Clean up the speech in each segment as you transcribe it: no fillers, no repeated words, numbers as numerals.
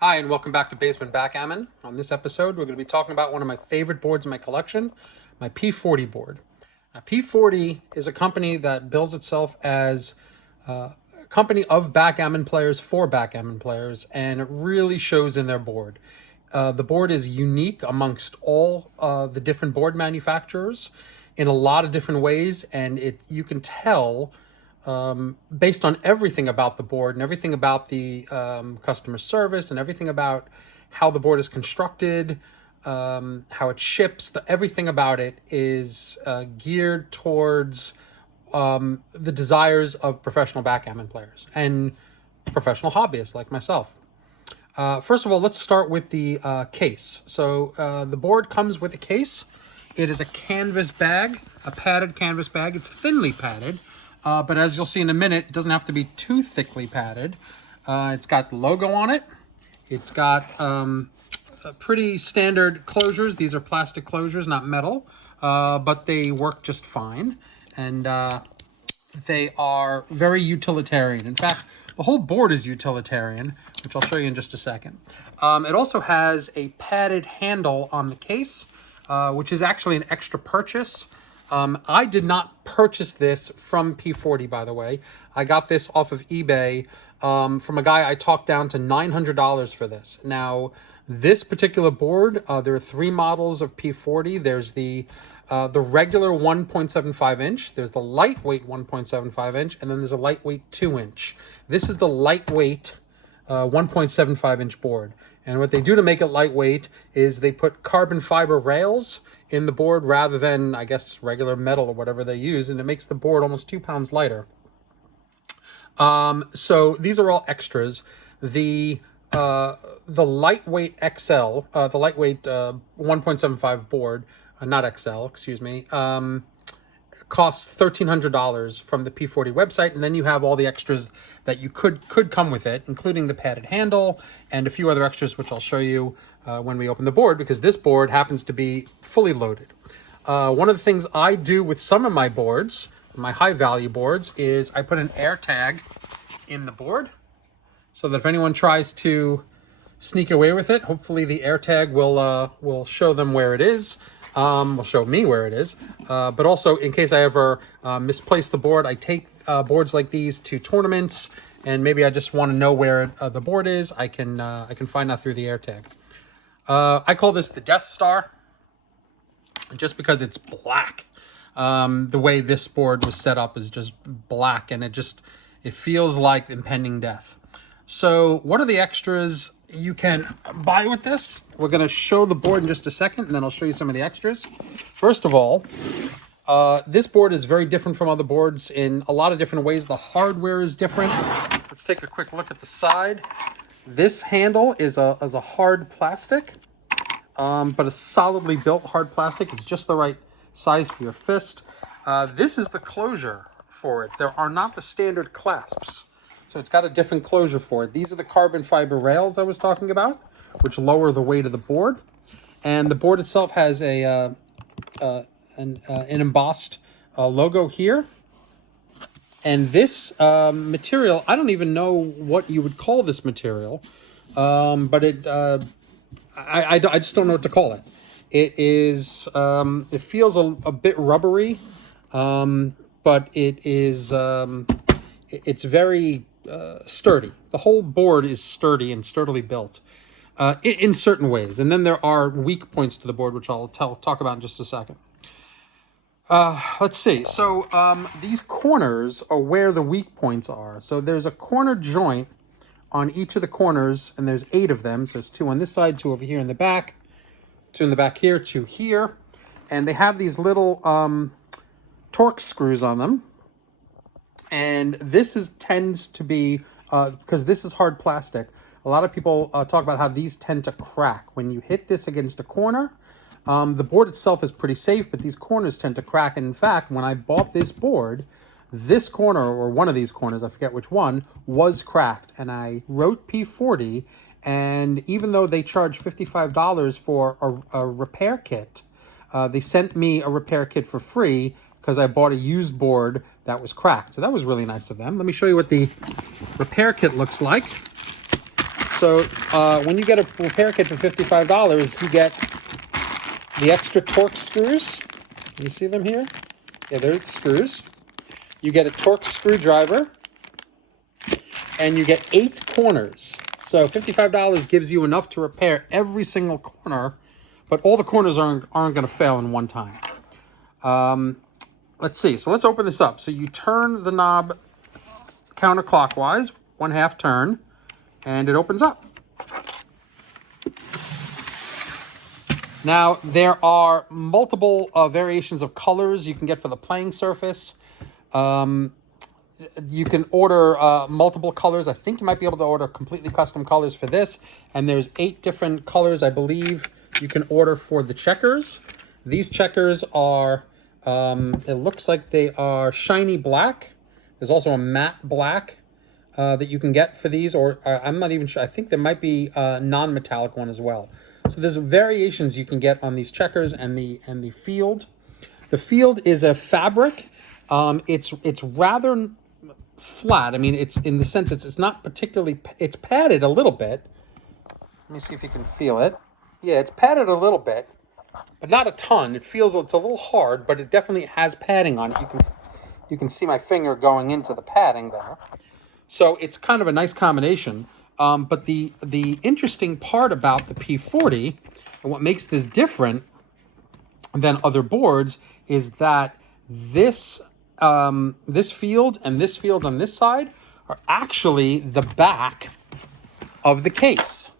Hi, and welcome back to Basement Backgammon. On this episode, we're going to be talking about one of my favorite boards in my collection, my P-40 board. Now, P-40 is a company that bills itself as a company of backgammon players for backgammon players, and it really shows in their board. The board is unique amongst all the different board manufacturers in a lot of different ways, and you can tell based on everything about the board and everything about the customer service and everything about how the board is constructed, how it ships, everything about it is geared towards the desires of professional backgammon players and professional hobbyists like myself. First of all, let's start with the case. So the board comes with a case. It is a canvas bag, a padded canvas bag. It's thinly padded. But as you'll see in a minute, it doesn't have to be too thickly padded. It's got the logo on it. It's got pretty standard closures. These are plastic closures, not metal, but they work just fine. And they are very utilitarian. In fact, the whole board is utilitarian, which I'll show you in just a second. It also has a padded handle on the case, which is actually an extra purchase. I did not purchase this from P-40, by the way. I got this off of eBay from a guy. I talked down to $900 for this. Now, this particular board, there are three models of P-40. There's the regular 1.75 inch, there's the lightweight 1.75 inch, and then there's a lightweight 2 inch. This is the lightweight 1.75 inch board. And what they do to make it lightweight is they put carbon fiber rails in the board rather than, I guess, regular metal or whatever they use, and it makes the board almost 2 pounds lighter. So these are all extras. The lightweight XL, the lightweight 1.75 board, not XL, excuse me, costs $1,300 from the P-40 website, and then you have all the extras that you could come with it, including the padded handle and a few other extras, which I'll show you when we open the board, because this board happens to be fully loaded. One of the things I do with some of my boards, my high-value boards, is I put an air tag in the board so that if anyone tries to sneak away with it, hopefully the air tag will show them where it is. Will show me where it is, but also in case I ever misplace the board, I take boards like these to tournaments, and maybe I just want to know where the board is. I can find out through the air tag. I call this the Death Star, just because it's black. The way this board was set up is just black, and it feels like impending death. So what are the extras you can buy with this? We're going to show the board in just a second, and then I'll show you some of the extras. First of all, this board is very different from other boards in a lot of different ways. The hardware is different. Let's take a quick look at the side. This handle is a hard plastic, but a solidly built hard plastic. It's just the right size for your fist. This is the closure for it. There are not the standard clasps. So it's got a different closure for it. These are the carbon fiber rails I was talking about, which lower the weight of the board. And the board itself has an embossed logo here. And this material, I don't even know what you would call this material, but I just don't know what to call it. It is, it feels a bit rubbery, but it's very sturdy. The whole board is sturdy and sturdily built in certain ways. And then there are weak points to the board, which I'll talk about in just a second. Let's see. So these corners are where the weak points are. So there's a corner joint on each of the corners, and there's 8 of them. So there's 2 on this side, 2 over here in the back, 2 in the back here, 2 here. And they have these little torque screws on them. And this tends to be, because this is hard plastic, a lot of people talk about how these tend to crack. When you hit this against a corner, the board itself is pretty safe, but these corners tend to crack. And in fact, when I bought this board, this corner, or one of these corners, I forget which one, was cracked. And I wrote P-40, and even though they charge $55 for a repair kit, they sent me a repair kit for free because I bought a used board that was cracked. So that was really nice of them. Let me show you what the repair kit looks like. So when you get a repair kit for $55, you get the extra Torx screws. You see them here? Yeah, they're screws. You get a Torx screwdriver, and you get 8 corners. So $55 gives you enough to repair every single corner, but all the corners aren't going to fail in one time. Let's see. So let's open this up. So you turn the knob counterclockwise, 1/2 turn, and it opens up. Now, there are multiple variations of colors you can get for the playing surface. You can order multiple colors. I think you might be able to order completely custom colors for this. And there's 8 different colors, I believe, you can order for the checkers. These checkers are, it looks like they are shiny black. There's also a matte black that you can get for these, or I'm not even sure. I think there might be a non-metallic one as well. So there's variations you can get on these checkers and the field. The field is a fabric. It's rather flat. I mean, it's in the sense it's not particularly, it's padded a little bit. Let me see if you can feel it. Yeah, it's padded a little bit, but not a ton. It's a little hard, but it definitely has padding on it. You can see my finger going into the padding there. So it's kind of a nice combination. But the interesting part about the P-40 and what makes this different than other boards is that this field and this field on this side are actually the back of the case.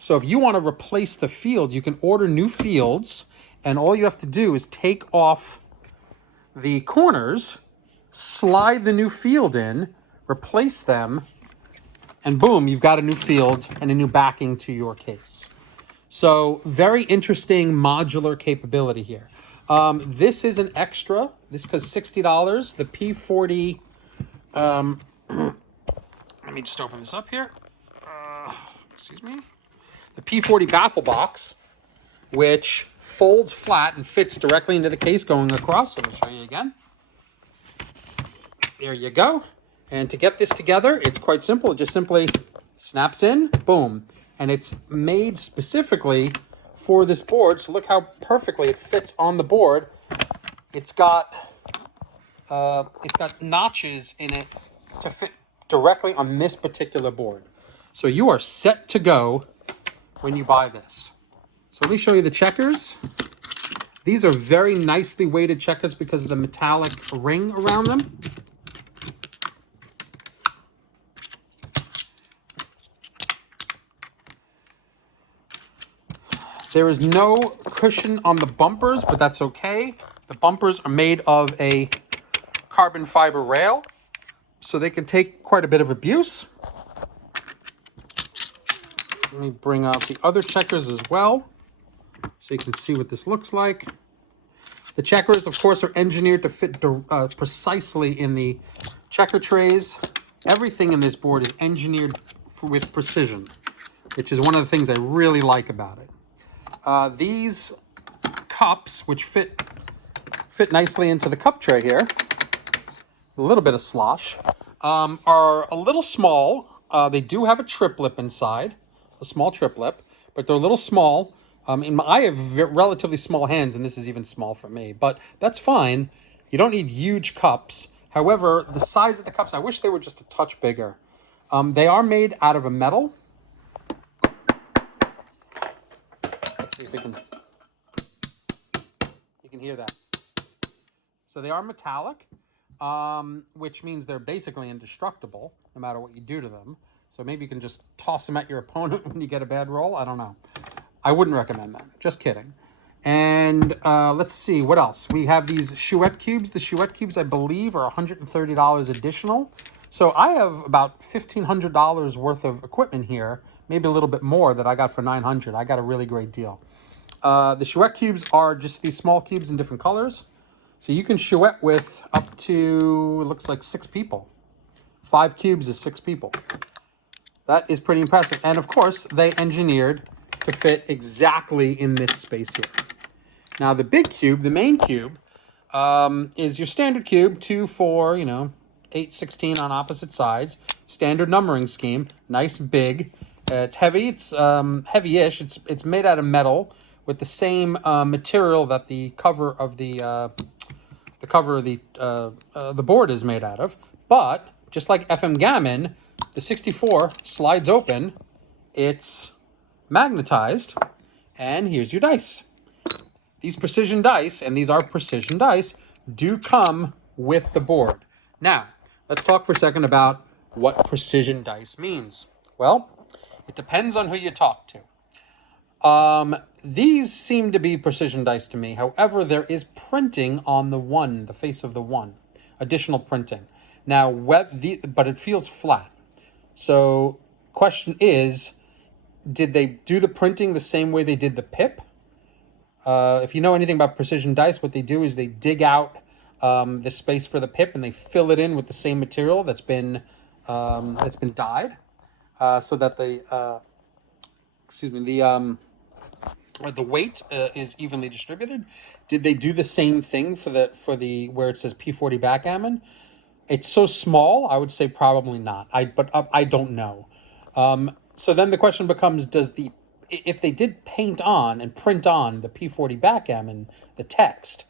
So if you want to replace the field, you can order new fields, and all you have to do is take off the corners, slide the new field in, replace them, and boom, you've got a new field and a new backing to your case. So very interesting modular capability here. This is an extra. This costs $60. The P-40, let me just open this up here. Excuse me. The P-40 baffle box, which folds flat and fits directly into the case going across. Let me show you again. There you go. And to get this together, it's quite simple. It just simply snaps in, boom. And it's made specifically for this board. So look how perfectly it fits on the board. It's got notches in it to fit directly on this particular board. So you are set to go when you buy this. So let me show you the checkers. These are very nicely weighted checkers because of the metallic ring around them. There is no cushion on the bumpers, but that's okay. The bumpers are made of a carbon fiber rail, so they can take quite a bit of abuse. Let me bring out the other checkers as well, so you can see what this looks like. The checkers, of course, are engineered to fit precisely in the checker trays. Everything in this board is engineered with precision, which is one of the things I really like about it. These cups, which fit nicely into the cup tray here, a little bit of slosh, are a little small. They do have a trip lip inside, a small trip lip, but they're a little small. I have relatively small hands, and this is even small for me, but that's fine. You don't need huge cups. However, the size of the cups, I wish they were just a touch bigger. They are made out of a metal. Let's see if you can hear that. So they are metallic, which means they're basically indestructible, no matter what you do to them. So maybe you can just toss them at your opponent when you get a bad roll. I don't know. I wouldn't recommend that. Just kidding. And let's see, what else? We have these Chouette cubes. The Chouette cubes, I believe, are $130 additional. So I have about $1,500 worth of equipment here, maybe a little bit more that I got for $900. I got a really great deal. The Chouette cubes are just these small cubes in different colors. So you can Chouette with up to, it looks like 6 people. 5 cubes is 6 people. That is pretty impressive. And of course, they engineered to fit exactly in this space here. Now the big cube, the main cube, is your standard cube, 2, 4, 8, 16 on opposite sides. Standard numbering scheme, nice big. It's heavy. It's heavy-ish. It's made out of metal with the same material that the cover of the board is made out of. But just like FM Gammon, the 64 slides open. It's magnetized, and here's your dice. These precision dice, and these are precision dice, do come with the board. Now, let's talk for a second about what precision dice means. Well, it depends on who you talk to. These seem to be precision dice to me. However, there is printing on the one, the face of the one, additional printing. Now, but it feels flat. So, question is, did they do the printing the same way they did the pip? If you know anything about precision dice, what they do is they dig out the space for the pip and they fill it in with the same material that's been dyed, so that the weight is evenly distributed. Did they do the same thing for the where it says P-40 Backgammon? It's so small, I would say probably not. But I don't know. So then the question becomes: if they did paint on and print on the P-40 Backgammon, the text,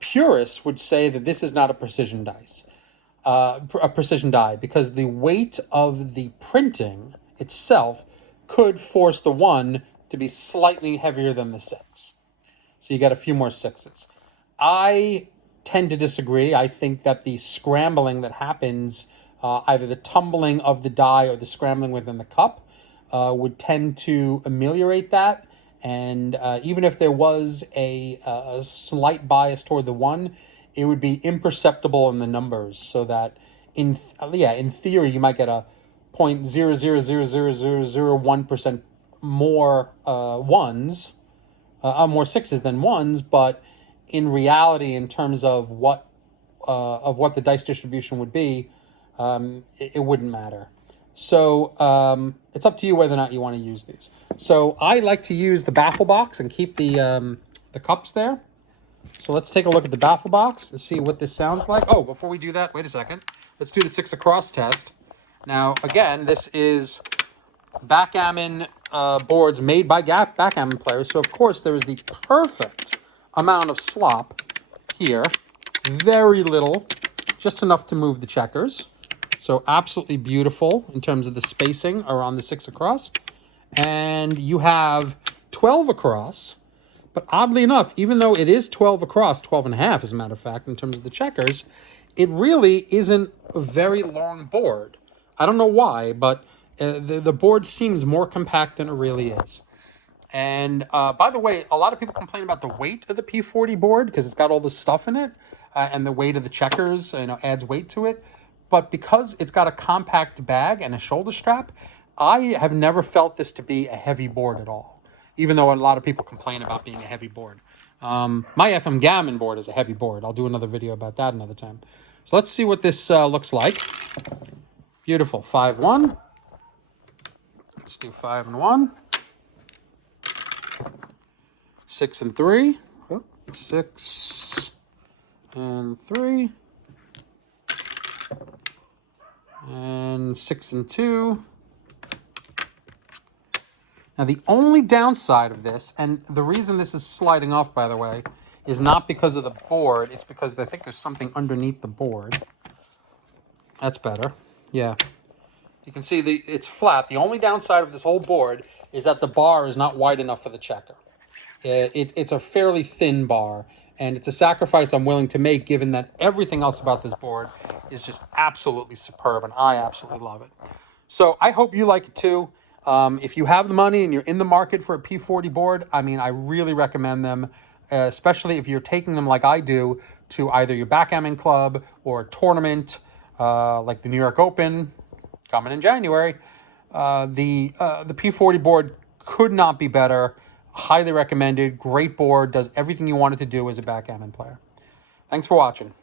purists would say that this is not a precision dice, a precision die, because the weight of the printing itself could force the one to be slightly heavier than the six. So you got a few more sixes. I tend to disagree. I think that the scrambling that happens, either the tumbling of the die or the scrambling within the cup, would tend to ameliorate that. And even if there was a slight bias toward the one, it would be imperceptible in the numbers, so that in theory you might get a 0.000001% more ones, more sixes than ones, but in reality, in terms of what the dice distribution would be, it wouldn't matter. So it's up to you whether or not you want to use these. So I like to use the baffle box and keep the cups there. So let's take a look at the baffle box and see what this sounds like. Oh, before we do that, wait a second. Let's do the 6 across test. Now, again, this is backgammon boards made by backgammon players. So, of course, there is the perfect amount of slop here. Very little, just enough to move the checkers. So absolutely beautiful in terms of the spacing around the 6 across. And you have 12 across. But oddly enough, even though it is 12 across, 12 and a half as a matter of fact, in terms of the checkers, it really isn't a very long board. I don't know why, but the board seems more compact than it really is. And by the way, a lot of people complain about the weight of the P-40 board because it's got all this stuff in it, and the weight of the checkers, adds weight to it. But because it's got a compact bag and a shoulder strap, I have never felt this to be a heavy board at all, even though a lot of people complain about being a heavy board. My FM Gammon board is a heavy board. I'll do another video about that another time. So let's see what this looks like. Beautiful. 5-1. Let's do 5 and 1. 6 and 3. 6 and 3. And 6 and 2. Now, the only downside of this, and the reason this is sliding off, by the way, is not because of the board. It's because I think there's something underneath the board. That's better. Yeah. You can see it's flat. The only downside of this whole board is that the bar is not wide enough for the checker. It's a fairly thin bar, and it's a sacrifice I'm willing to make given that everything else about this board is just absolutely superb, and I absolutely love it. So I hope you like it too. If you have the money and you're in the market for a P-40 board, I really recommend them, especially if you're taking them like I do to either your backgammon club or a tournament like the New York Open coming in January. The P-40 board could not be better. Highly recommended. Great board. Does everything you want it to do as a backgammon player. Thanks for watching.